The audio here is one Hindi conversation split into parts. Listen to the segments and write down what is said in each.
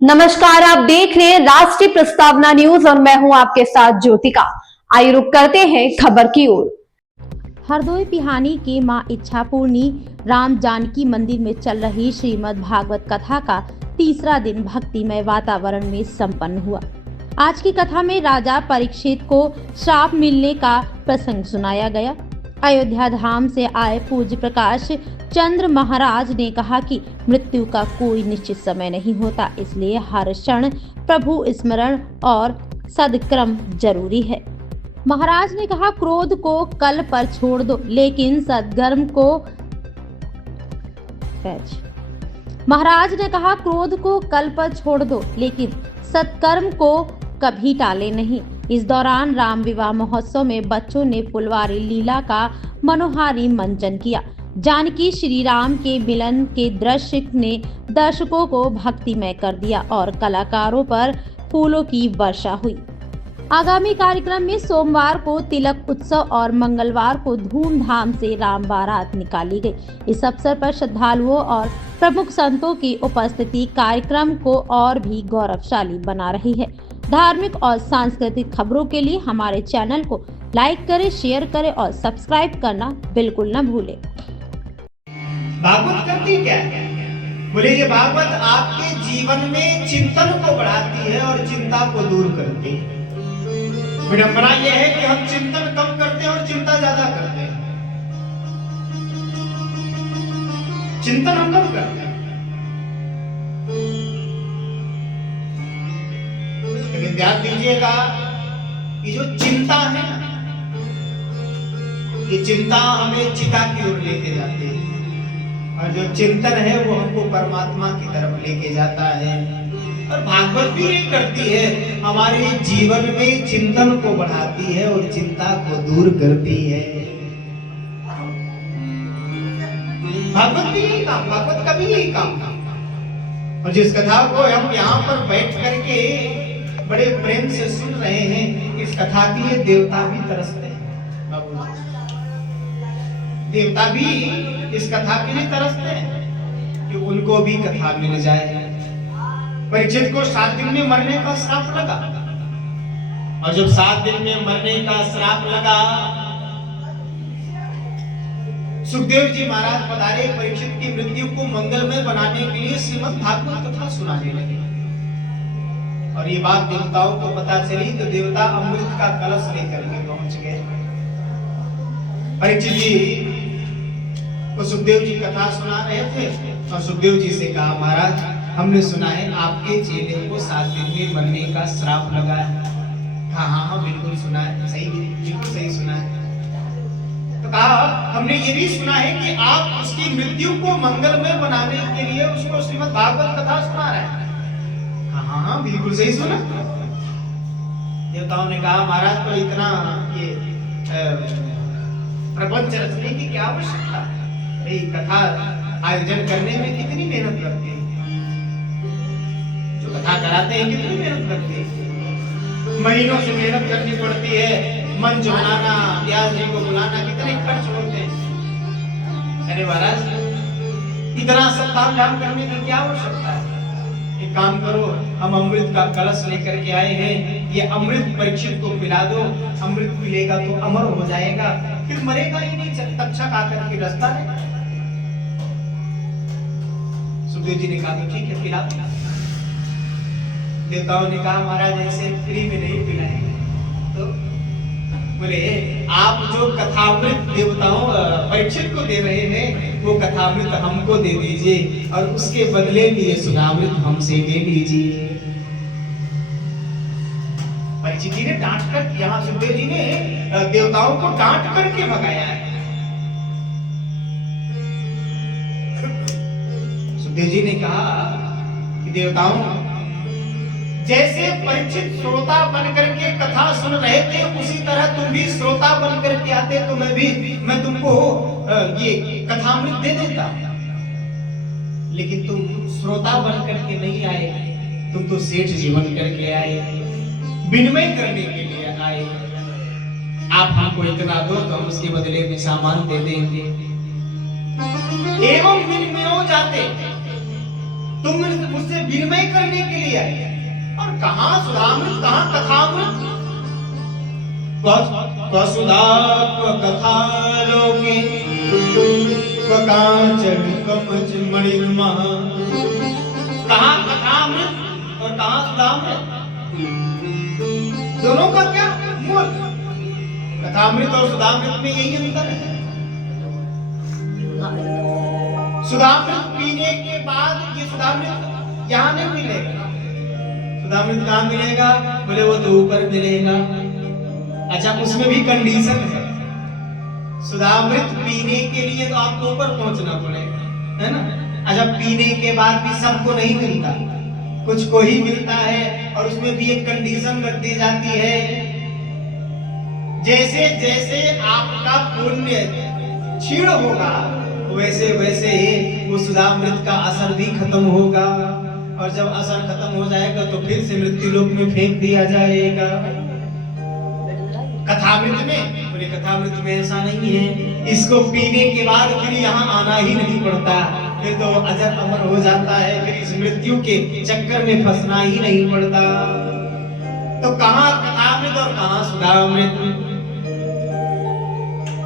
नमस्कार, आप देख रहे हैं राष्ट्रीय प्रस्तावना न्यूज और मैं हूं आपके साथ ज्योतिका। आइए रुक करते हैं खबर की ओर। हरदोई पिहानी के मां इच्छापूर्णी राम जानकी मंदिर में चल रही श्रीमद् भागवत कथा का तीसरा दिन भक्तिमय वातावरण में संपन्न हुआ। आज की कथा में राजा परीक्षित को श्राप मिलने का प्रसंग सुनाया गया। अयोध्या धाम से आए पूज्य प्रकाश चंद्र महाराज ने कहा कि मृत्यु का कोई निश्चित समय नहीं होता, इसलिए हर क्षण प्रभु स्मरण और सद्कर्म जरूरी है। महाराज ने कहा, क्रोध को कल पर छोड़ दो, लेकिन सद्कर्म को महाराज ने कहा, क्रोध को कल पर छोड़ दो, लेकिन सत्कर्म को कभी टाले नहीं। इस दौरान राम विवाह महोत्सव में बच्चों ने फुलवारी लीला का मनोहारी मंचन किया। जानकी श्री राम के मिलन के दृश्य ने दर्शकों को भक्तिमय कर दिया और कलाकारों पर फूलों की वर्षा हुई। आगामी कार्यक्रम में सोमवार को तिलक उत्सव और मंगलवार को धूमधाम से राम बारात निकाली गई। इस अवसर पर श्रद्धालुओं और प्रमुख संतों की उपस्थिति कार्यक्रम को और भी गौरवशाली बना रही है। धार्मिक और सांस्कृतिक खबरों के लिए हमारे चैनल को लाइक करें, शेयर करें और सब्सक्राइब करना बिल्कुल न भूलें। भागवत करती क्या है? बोले ये भागवत आपके जीवन में चिंतन को बढ़ाती है और चिंता को दूर करती है। विडंबना यह है कि हम चिंतन कम करते हैं और चिंता ज्यादा करते हैं। चिंतन हम कम करते हैं, लेकिन ध्यान दीजिएगा कि जो चिंता है ना, ये चिंता हमें चिता की ओर लेके जाती है और जो चिंतन है वो हमको परमात्मा की तरफ लेके जाता है। और भागवत भी ये करती है, हमारे जीवन में चिंतन को बढ़ाती है और चिंता को दूर करती है। भागवत भी यही काम, भागवत का भी यही काम था। और जिस कथा को हम यहाँ पर बैठ करके बड़े प्रेम से सुन रहे हैं, इस कथा के लिए देवता भी तरसते हैं। देवता भी इस कथा के लिए तरसते हैं कि उनको भी कथा मिल जाए। परीक्षित को 7 दिन में मरने का श्राप लगा और जब 7 दिन में मरने का श्राप लगा, सुखदेव जी महाराज पधारे परीक्षित की मृत्यु को मंगलमय बनाने के लिए श्रीमद् भागवत कथा सुनाने लगे। और ये बात देवताओं को पता चली तो देवता अमृत का कलश लेकर के पहुंच गए। परीक्षित जी को सुखदेव जी कथा सुना रहे थे और सुखदेव जी से कहा, महाराज हमने सुना है आपके चेले को 7 दिन में मरने का श्राप लगा है। कहा हाँ बिल्कुल सुना है, सही बिल्कुल सही सुना है। तो कहा हमने ये भी सुना है कि आप उसकी मृत्यु को मंगलमय बनाने के लिए उसको श्रीमद् भागवत कथा सुना रहे हैं। हाँ बिल्कुल सही सुना। देवताओं ने कहा महाराज को इतना ये प्रपंच रचने की क्या आवश्यकता है? कथा आयोजन करने में कितनी मेहनत लगती है, जो कथा कराते हैं कितनी मेहनत लगती है, महीनों से मेहनत करनी पड़ती है। मंच बनाना, व्यास जी को बुलाना, कितने खर्च होते हैं। अरे महाराज इतना सब काम धाम करने की क्या आवश्यकता है? एक काम करो, हम अमृत का कलश लेकर के आए हैं, ये अमृत परीक्षित को पिला दो। अमृत पिलेगा तो अमर हो जाएगा, फिर मरेगा ही नहीं, तक्षक आकर के रास्ता है। सुखदेव जी ने कहा ठीक है पिला दो। देवताओं ने कहा महाराज ऐसे फ्री में नहीं पिलाएंगे। तो बोले आप जो कथामृत देवताओं परीक्षित को दे रहे हैं वो कथामृत हमको दे दीजिए और उसके बदले में ये सुधामृत हमसे ले लीजिए। परीक्षित जी ने डांट कर, यहाँ सुखदेव जी ने देवताओं को डांट करके भगाया है। सुखदेव जी ने कहा कि देवताओं, जैसे परीक्षित श्रोता बन करके कथा सुन रहे थे उसी तरह तुम भी श्रोता बन करके आते तो मैं तुमको ये कथामृत दे देता। लेकिन तुम श्रोता बन करके नहीं आए, तुम तो सेठ जी बन करके आए, विनिमय करने के लिए आए। आप हमको इतना दो तो हम उसके बदले में सामान दे देंगे। एवं विनिमय हो जाते तुम मुझसे विनिमय करने के लिए आए, और कहां सुधामृत, कहां कथामृत। वसुधा कथा लोके कांचन कमच मणिर्मः। कहां कथामृत और कहां सुधामृत, दोनों का क्या मूल। कथामृत और सुधामृत में यही अंतर है। सुधामृत पीने के बाद ये सुधामृत यहाँ नहीं मिलेगा। सुधामृत कहाँ मिलेगा, बोले वो तो ऊपर मिलेगा। अच्छा, उसमें भी कंडीशन है। सुधामृत पीने के लिए तो आपको ऊपर पहुंचना पड़ेगा, है ना। अच्छा, पीने के बाद भी सबको नहीं मिलता, कुछ को ही मिलता है, और उसमें भी एक कंडीशन रख दी जाती है, जैसे जैसे आपका पुण्य क्षीण होगा वैसे वैसे वो सुधामृत का असर भी खत्म होगा, और जब असर खत्म हो जाएगा तो फिर से मृत्यु लोक में फेंक दिया जाएगा। कथामृत में, बोले कथामृत में ऐसा नहीं है, इसको पीने के बाद फिर यहाँ आना ही नहीं पड़ता, फिर तो अजर अमर हो जाता है, फिर इस मृत्यु के चक्कर में फंसना ही नहीं पड़ता। तो कहाँ कथामृत और कहाँ सुधामृत।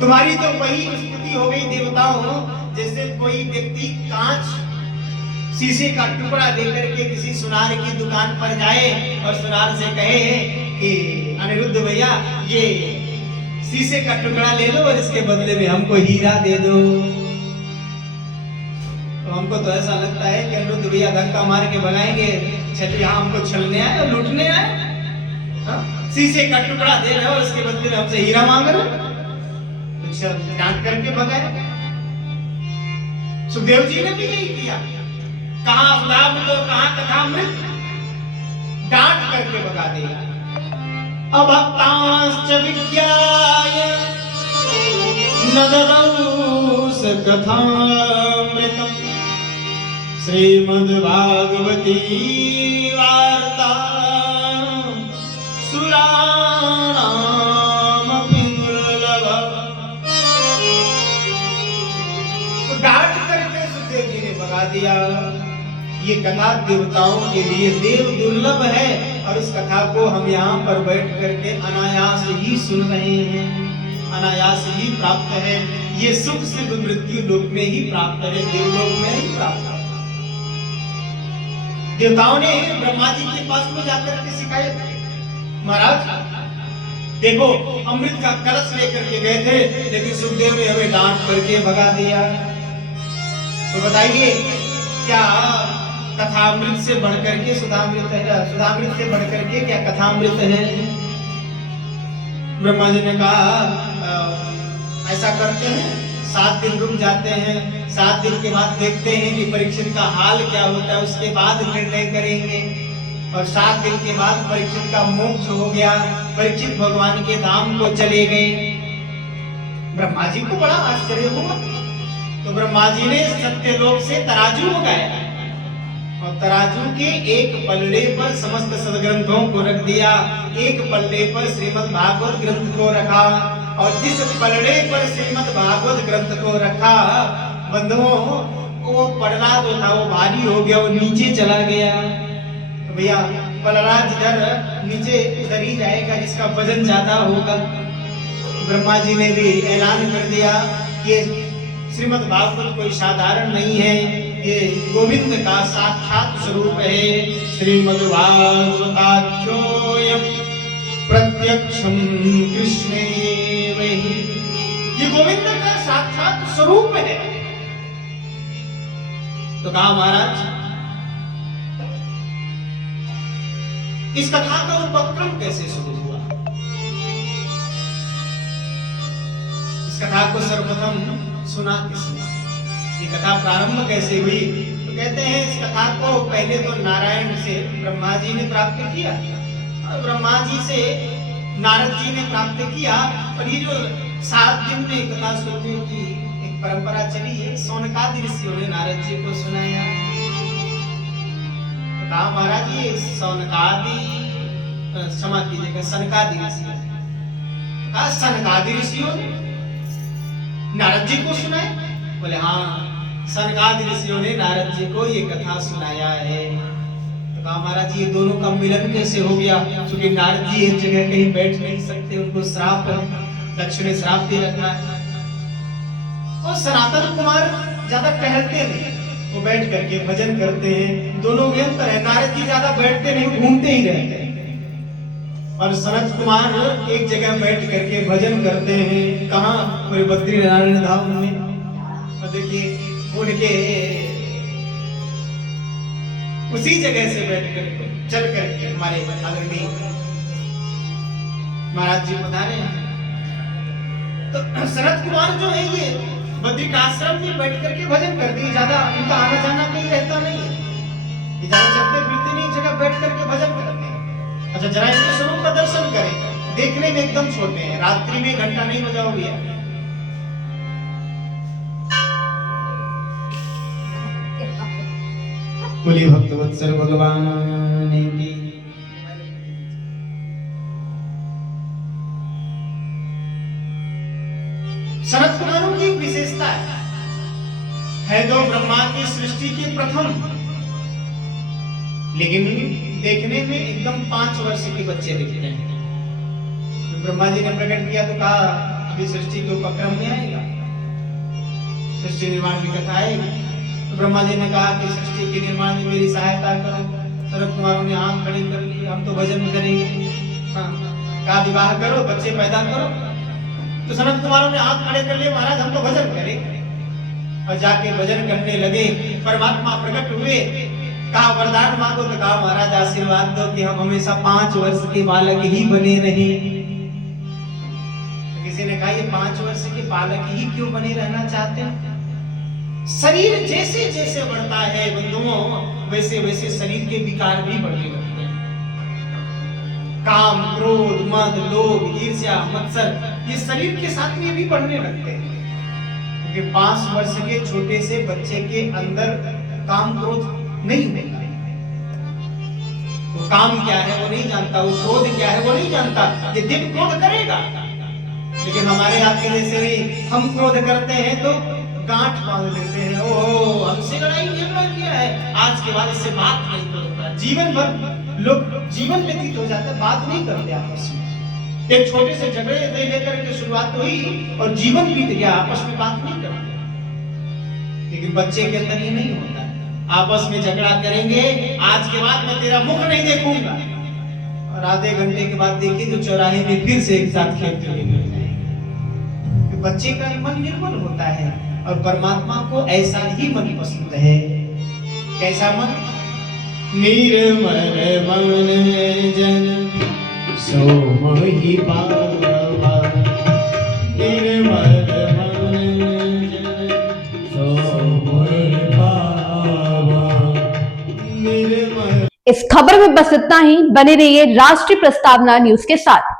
तुम्हारी तो वही स्थिति हो गई देवताओं, जैसे कोई व्यक्ति कांच शीशे का टुकड़ा लेकर के किसी सुनार की दुकान पर जाए और सुनार से कहे कि अनिरुद्ध भैया ये शीशे का टुकड़ा ले लो और इसके बदले में हमको हीरा दे दो। तो हमको तो ऐसा लगता है कि अनिरुद्ध भैया धक्का मार के भगाएंगे, यहाँ हमको छलने आए और लूटने आए। शीशे का टुकड़ा दे रहे हो और इसके बदले में हमसे हीरा मांग रहे हो, डांट करके भगाए। सुखदेव जी ने भी यही किया, कहां सुधामृत और कहां कथामृत, डांट करके भगा दिया। अभक्तांश्च विज्ञाय न ददौ स कथामृतम् श्रीमद्भागवती वार्ता सुराणामपि दुर्लभा। डांट करके सुखदेव जी ने भगा दिया। ये कथा देवताओं के लिए देव दुर्लभ है, और इस कथा को हम यहाँ पर बैठ करके अनायास ही सुन रहे हैं, अनायास ही प्राप्त है। ये सुख सिर्फ मृत्यु लोक में ही प्राप्त है, देवलोक में ही प्राप्त है। देवताओं ने ब्रह्मा जी के पास में जाकर के शिकायत की, महाराज देखो अमृत का कलश लेकर के गए थे, लेकिन सुखदेव ने हमें डांट करके भगा दिया। तो बताइए क्या कथामृत से बढ़कर के सुधामृत है, सुधामृत से बढ़कर के क्या कथामृत है। ब्रह्मा जी ने कहा ऐसा करते हैं, 7 दिन रुक जाते हैं, 7 दिन के बाद देखते हैं कि परीक्षित का हाल क्या होता है, उसके बाद निर्णय करेंगे। और 7 दिन के बाद परीक्षित का मोक्ष हो गया, परीक्षित भगवान के धाम को चले गए। ब्रह्मा जी को बड़ा आश्चर्य हुआ, तो ब्रह्मा जी ने सत्यलोक से तराजू मंगाया और तराजू के एक पल्ले पर समस्त सदग्रंथों को रख दिया, एक पल्ले पर श्रीमद् भागवत ग्रंथ को रखा, और जिस पल्ले पर श्रीमद् भागवत ग्रंथ को रखा बंधुओं, वो पढ़ना तो था वो भारी हो गया, वो नीचे चला गया। तो भैया पलड़ा जिधर नीचे उधर ही जाएगा जिसका वजन ज्यादा होगा। ब्रह्मा जी ने भी ऐलान कर दिया कि श्रीमद् भागवत कोई साधारण नहीं है, ये गोविंद का साक्षात स्वरूप है। श्रीमद् भागवताख्योऽयं प्रत्यक्षं कृष्णेव हि, ये गोविंद का साक्षात स्वरूप है। तो कहा महाराज इस कथा का उपक्रम कैसे शुरू हुआ, इस कथा को सर्वप्रथम सुना किसने, ये कथा प्रारंभ कैसे हुई। तो कहते हैं इस कथा को पहले तो नारायण से ब्रह्मा जी ने प्राप्त किया, और ब्रह्मा जी से नारद जी ने प्राप्त किया, और ये जो 7 दिन में कथा सुनने की एक परंपरा चली है, सौनकादि ऋषियों ने नारद जी को सुनाया। तो कहा महाराज ये सौनकादि, क्षमा कीजिएगा, सनकादि ऋषि, सनकादि ऋषियों ने नारद जी को सुनाए। बोले हाँ, सनकादि ऋषियों ने नारद जी को ये कथा सुनाया है। तो कहा महाराज जी ये दोनों का मिलन कैसे हो गया, क्योंकि नारद जी एक जगह कहीं बैठ नहीं सकते, उनको श्राप है, दक्ष ने श्राप दे रखा है। और सनातन कुमार ज्यादा टहलते नहीं, वो बैठ करके भजन करते हैं, दोनों में अंतर है। नारद जी ज्यादा बैठते नहीं, घूमते ही रहते हैं, और सनत कुमार एक जगह बैठ करके भजन करते हैं। कहाँ? कोई बद्रीनारायण धाम में। और देखिए उनके उसी जगह से बैठ कर चल करके हमारे आदरणीय महाराज जी बता रहे हैं। तो सनत कुमार जो है ये बद्रिकाश्रम में बैठ करके भजन करते हैं, ज्यादा इनका आना जाना कहीं रहता नहीं है, ये ज्यादा चलते फिरते नहीं, एक जगह बैठ करके भजन करते हैं। अच्छा जरा इनके स्वरूप का दर्शन करें, देखने में एकदम छोटे हैं, रात्रि में घंटा नहीं बजाओ भैया। बोलिए भक्तवत्सल भगवान की। सनत कुमारों की एक विशेषता है तो ब्रह्मा की सृष्टि के प्रथम, लेकिन देखने में एकदम 5 वर्ष के बच्चे दिखते हैं। तो ब्रह्मा जी ने प्रकट किया तो कहा अभी सृष्टि के उपक्रम में आएगा, सृष्टि निर्माण की कथा आएगी। तो ब्रह्मा जी ने कहा कि सृष्टि के निर्माण में मेरी सहायता करो। सनत कुमारों ने हाथ खड़ी कर ली, हम तो भजन करेंगे। कहा विवाह करो, बच्चे पैदा करो। तो सनत कुमारों ने हाथ खड़े कर लिए, महाराज हम तो भजन करेंगे। और जाके भजन करने लगे, परमात्मा प्रकट हुए, कहा वरदान मांगो। तो कहा महाराज आशीर्वाद दो कि हम हमेशा 5 वर्ष के बालक ही बने रहे। तो किसी ने कहा ये 5 वर्ष के बालक ही क्यों बने रहना चाहते हैं? शरीर जैसे जैसे बढ़ता है बंधुओं, वैसे वैसे शरीर के विकार भी बढ़ने लगते हैं। काम, क्रोध, मद, लोभ, ईर्ष्या, मत्सर, ये शरीर के साथ में भी बढ़ने लगते हैं। क्योंकि 5 वर्ष के छोटे से बच्चे के अंदर काम क्रोध नहीं होता। वो काम क्या है वो नहीं जानता, वो क्रोध क्या है वो नहीं जानता। ये दिन क्रोध करेगा, लेकिन हमारे आपके जैसे नहीं, हम क्रोध करते हैं तो गांठ बांध लेते हैं, ओह हमसे लड़ाई झगड़ा किया है, आज के बाद इससे बात नहीं करूंगा। जीवन भर लोग जीवन व्यतीत हो जाता है, बात नहीं करते आपस में। एक छोटे से झगड़े से लेकर के शुरुआत हुई और जीवन बीत गया, आपस में बात नहीं करते। लेकिन बच्चे के अंदर ये नहीं होता, आपस में झगड़ा करेंगे, आज के बाद मैं तेरा मुख नहीं देखूंगा, और आधे घंटे के बाद देखिए तो चौराहे में फिर से एक साथ खेलते हुए मिल जाएंगे। बच्चे का मन निर्मल होता है, और परमात्मा को ऐसा ही मन पसंद है। कैसा मन? निर्मल मन जन सो मोहि पावा, निर्मल मन जन सो मोहि पावा, निर्मल। इस खबर में बस इतना ही। बने रहिए राष्ट्रीय प्रस्तावना न्यूज के साथ।